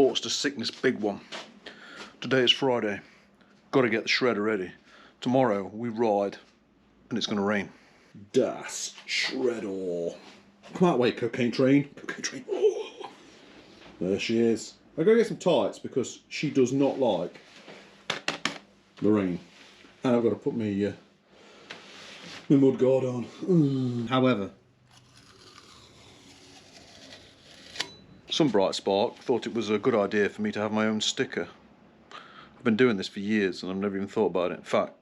Sportster sickness big one. Today is Friday. Got to get the shredder ready. Tomorrow we ride and it's going to rain. Das Shredder. Can't wait, cocaine train. Cocaine train. Oh. There she is. I gotta get some tights because she does not like the rain. And I've got to put my mud guard on. However, some bright spark thought it was a good idea for me to have my own sticker. I've been doing this for years and I've never even thought about it. In fact,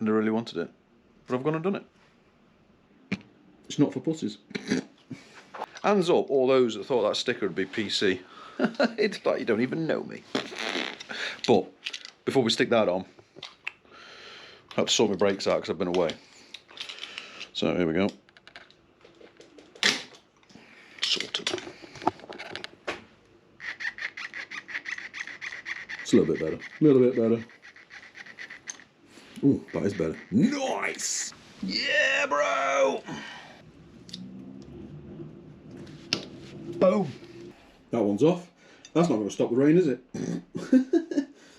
I never really wanted it. But I've gone and done it. It's not for pussies. Hands up all those that thought that sticker would be PC. It's like you don't even know me. But before we stick that on, I have to sort my brakes out because I've been away. So here we go. Sorted. It's a little bit better. A little bit better. Ooh, that is better. Nice! Yeah, bro! Boom. That one's off. That's not going to stop the rain, is it?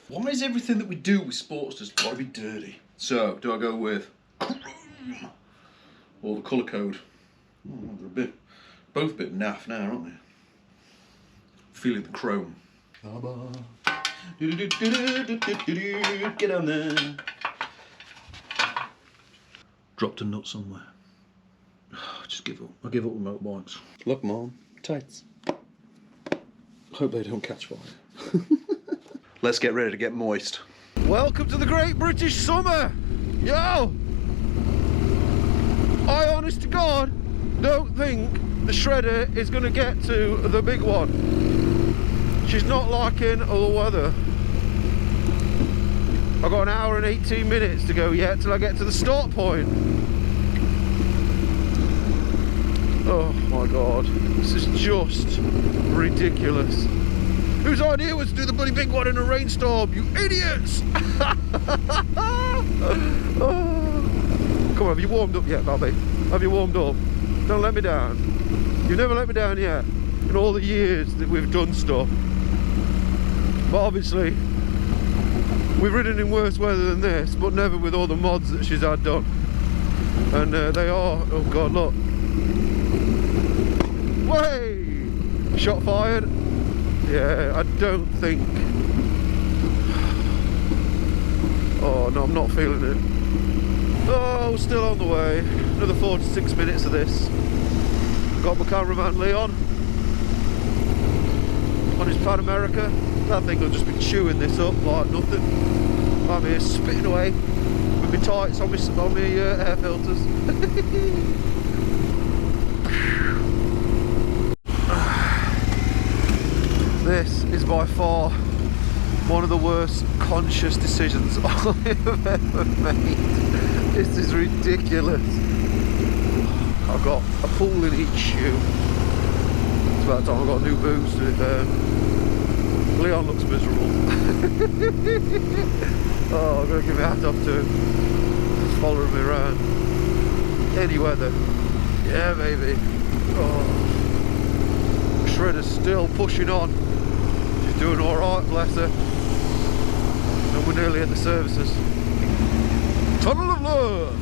Why is everything that we do with Sportsters got to be dirty? So, do I go with or the colour code? Oh, they're both a bit naff now, aren't they? Feeling the chrome. Get on there. Dropped a nut somewhere. Just give up. I give up with motorbikes. Look, Mom. Tights. Hope they don't catch fire. Let's get ready to get moist. Welcome to the Great British Summer! Yo! I, honest to God, don't think the shredder is going to get to the big one. She's not liking the weather. I've got an hour and 18 minutes to go yet till I get to the start point. Oh my God, this is just ridiculous. Whose idea was to do the bloody big one in a rainstorm, you idiots! Oh. Come on, have you warmed up yet, Bobby? Have you warmed up? Don't let me down. You've never let me down yet, in all the years that we've done stuff. But obviously, we've ridden in worse weather than this, but never with all the mods that she's had done. And they are, oh God, look. Way! Shot fired. Yeah, I don't think. Oh no, I'm not feeling it. Oh, still on the way. Another 4 to 6 minutes of this. Got my cameraman Leon on his Pan America. That thing will just be chewing this up like nothing. I'm here spitting away with my tights on my air filters. This is by far one of the worst conscious decisions I've ever made. This is ridiculous. I've got a pool in each shoe. It's about time I've got new boots. Leon looks miserable. Oh, I'm going to give my hat off to him. Just following me around. Any weather. Yeah, baby. Oh. Shredder's still pushing on. She's doing alright, bless her. And we're nearly at the services. Tunnel of love!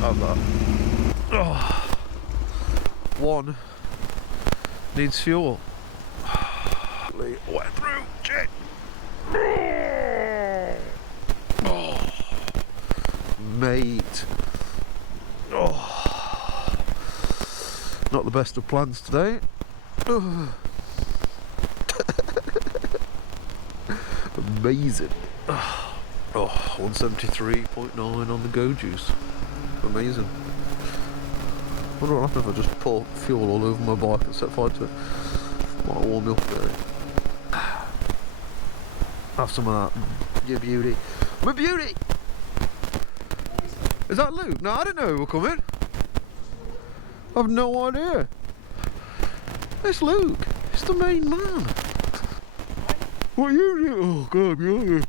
Have that. Oh. One needs fuel. Wet through, shit! Oh. Mate. Oh. Not the best of plans today. Amazing. Oh, 173.9 on the go juice. Amazing. I wonder what happens if I just pour fuel all over my bike and set fire to it. Might warm me up a bit. Have some of that. You beauty. My beauty! Is that Luke? No, I didn't know he was coming. I've no idea. It's Luke. It's the main man. What are you doing? Oh God, you're here.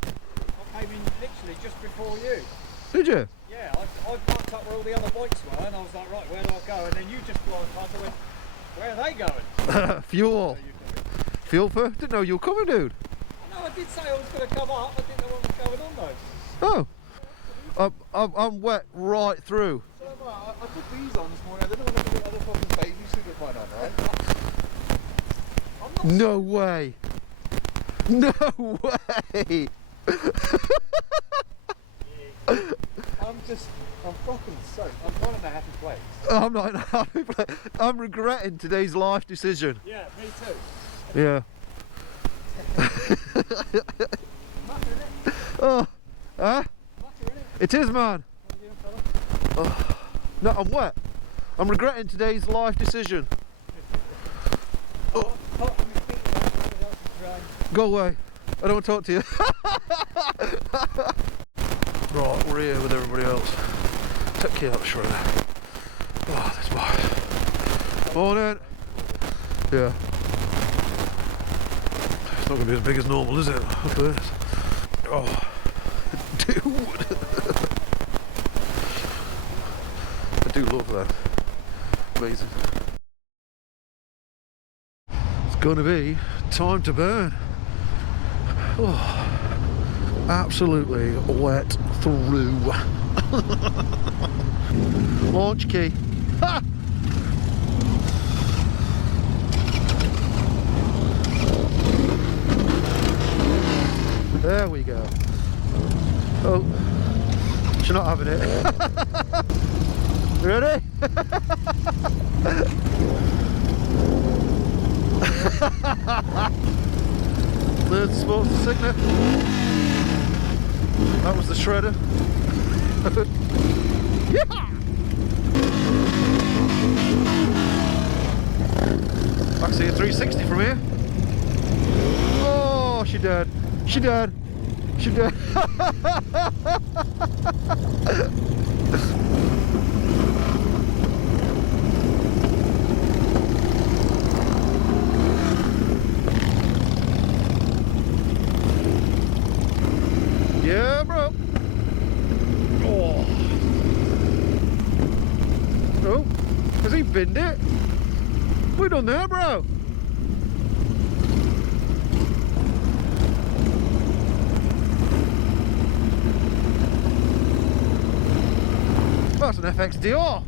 I came in literally just before you. Did you? Yeah, I parked up where all the other bikes were and I was like, right, where do I go? And then you just drive past, I went, Where are they going? Fuel. Fuel for? Didn't know you were coming, dude. No, I did say I was going to come up. I didn't know what was going on though. Oh. I'm wet right through. So am I put these on this morning. I didn't want to put the other fucking baby suit of mine on, right? I'm not No way. No way. I'm fucking soaked. I'm not in a happy place. I'm not in a happy place. I'm regretting today's life decision. Yeah, me too. Yeah. Oh, huh? It is, man. Oh, no, I'm wet. I'm regretting today's life decision. Oh. Go away. I don't want to talk to you. Right, we're here with everybody else. Take care of that shredder. Oh, that's bad. Morning. Yeah. It's not going to be as big as normal, is it? Look at this. Oh, dude. I do love that. Amazing. It's going to be time to burn. Oh, absolutely wet through. Launch key. Ha! There we go. Oh, she's not having it. Ready? There's the Sportster signet. That was the shredder. Yeah! I can see a 360 from here. Oh, she dead. She dead. She dead. Yeah, bro. Oh. Oh, has he binned it? What we done there, bro? That's an FXDR.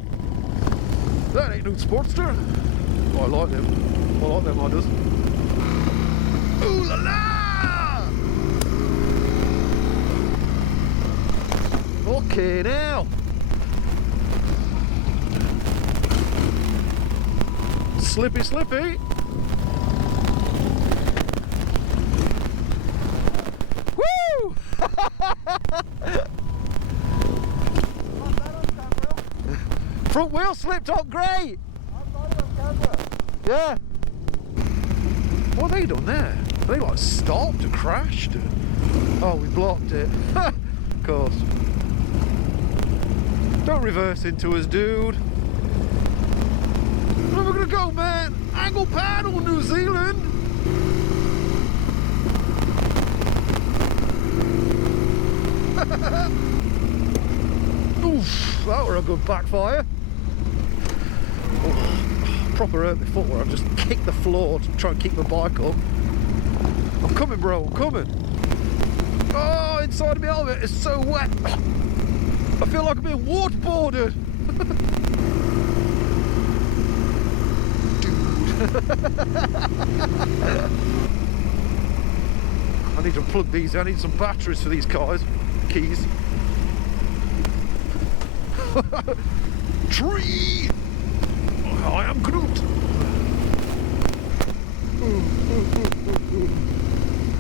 That ain't no Sportster. Oh, I like them. I like them, I does. Ooh la la! Okay now. Slippy, slippy. Woo! Front wheel slipped up great. I've got it on camera. Yeah. What have they done there? They like stopped and crashed. Oh, we blocked it. Of course. Don't reverse into us, dude. Where are we gonna go, man? Angle paddle, New Zealand. Oof, that were a good backfire. Oh, proper hurt my foot where I've just kicked the floor to try and keep my bike up. I'm coming, bro, I'm coming. Oh, inside of my helmet is so wet. I feel like I'm being waterboarded. I need to plug these. I need some batteries for these cars. Keys. Tree! I am Groot!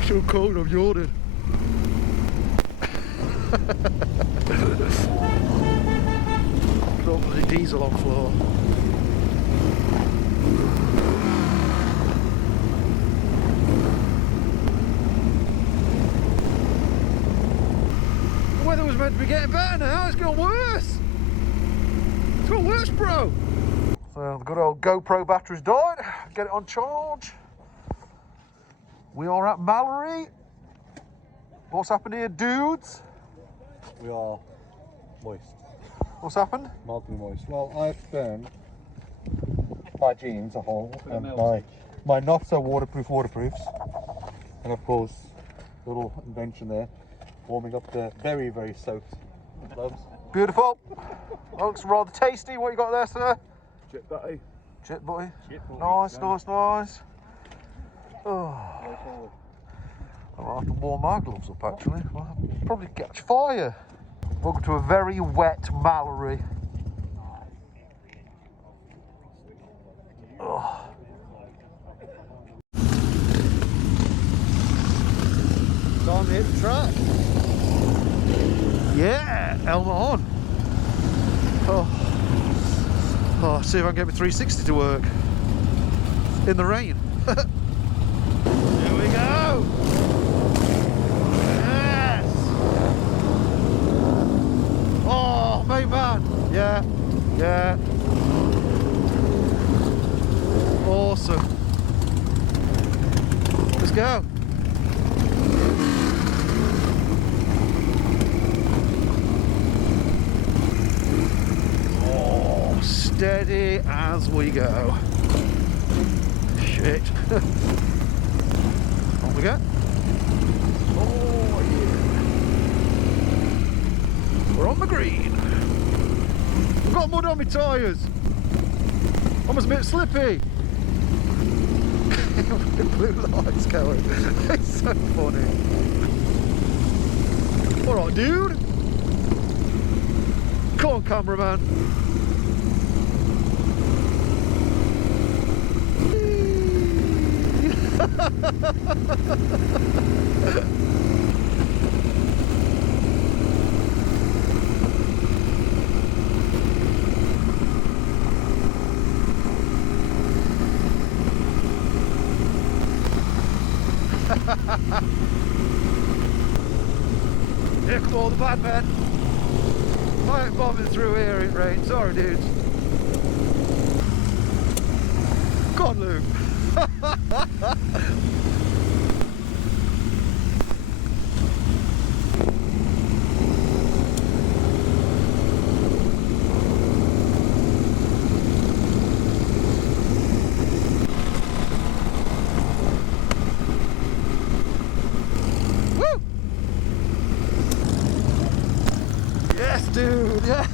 So cold, I'm yawning. Got the diesel on floor. The weather was meant to be getting better now, it's got worse. It's got worse, bro. So the good old GoPro battery's died. Get it on charge. We are at Mallory. What's happened here, dudes? We are moist. What's happened? Mildly moist. Well, I've burned my jeans are whole, and my not so waterproofs, and of course, little invention there, warming up the very, very soaked gloves. Beautiful. Looks rather tasty. What you got there, sir? Chip butty. Chip butty. Nice. Oh. I'll have to warm my gloves up actually. I'll probably catch fire. Welcome to a very wet Mallory. Oh. Time to hit the track. Yeah, helmet on. Oh, see if I can get my 360 to work in the rain. Here we go. Yes. Oh, mate, man. Yeah. Awesome. Let's go. Steady as we go. Shit. On we go. Oh yeah. We're on the green. I've got mud on my tyres. Almost a bit slippy. Blue lights going. It's so funny. Alright, dude. Come on, cameraman. Here come all the bad men. I ain't bombing through here in rain. Sorry, dudes. Go on, Luke. Yes, dude. Yeah.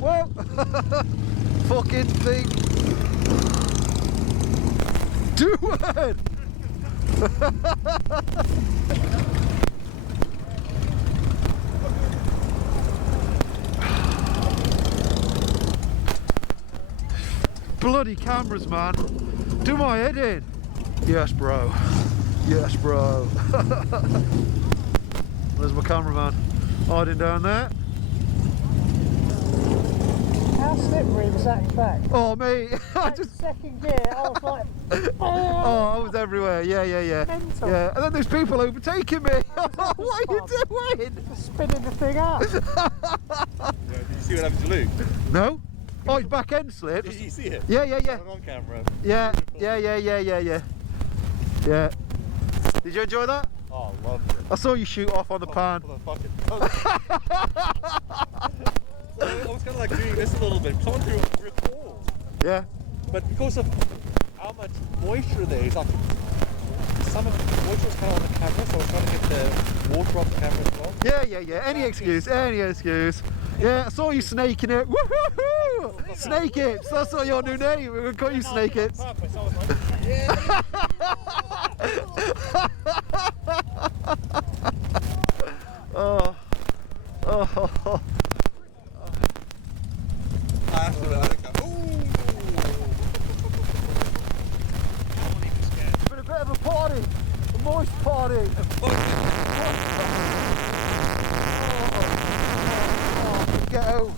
Whoa. Fucking thing. Do it! Bloody cameras, man. Do my head in. Yes, bro. Yes, bro. There's my cameraman hiding down there. How slippery was that track? Oh, mate. I just... Second gear, I was like, Oh, I was everywhere. Yeah, yeah, yeah. Mental. Yeah, and then there's people overtaking me. What are you doing? just spinning the thing up. Did you see what happened to Luke? No? Oh, his back end slipped. Did you see it? Yeah, yeah, yeah. On camera. Yeah, yeah, yeah, yeah, yeah, yeah. Yeah. Did you enjoy that? Oh, I loved it. I saw you shoot off on the pan. So I was kind of like doing this a little bit. Someone threw a brick wall. Yeah. But because of how much moisture there is, like some of the moisture was kind of on the camera, so I was trying to get the water off the camera as well. Yeah, yeah, yeah. Any excuse, any excuse. Yeah, I saw you snaking it. Woohoo! Snake Hips. That's not your new name. We're going to call you Snake Hips. So I was like, yeah. Oh. Oh. I think It's been a bit of a party. A moist party. Go.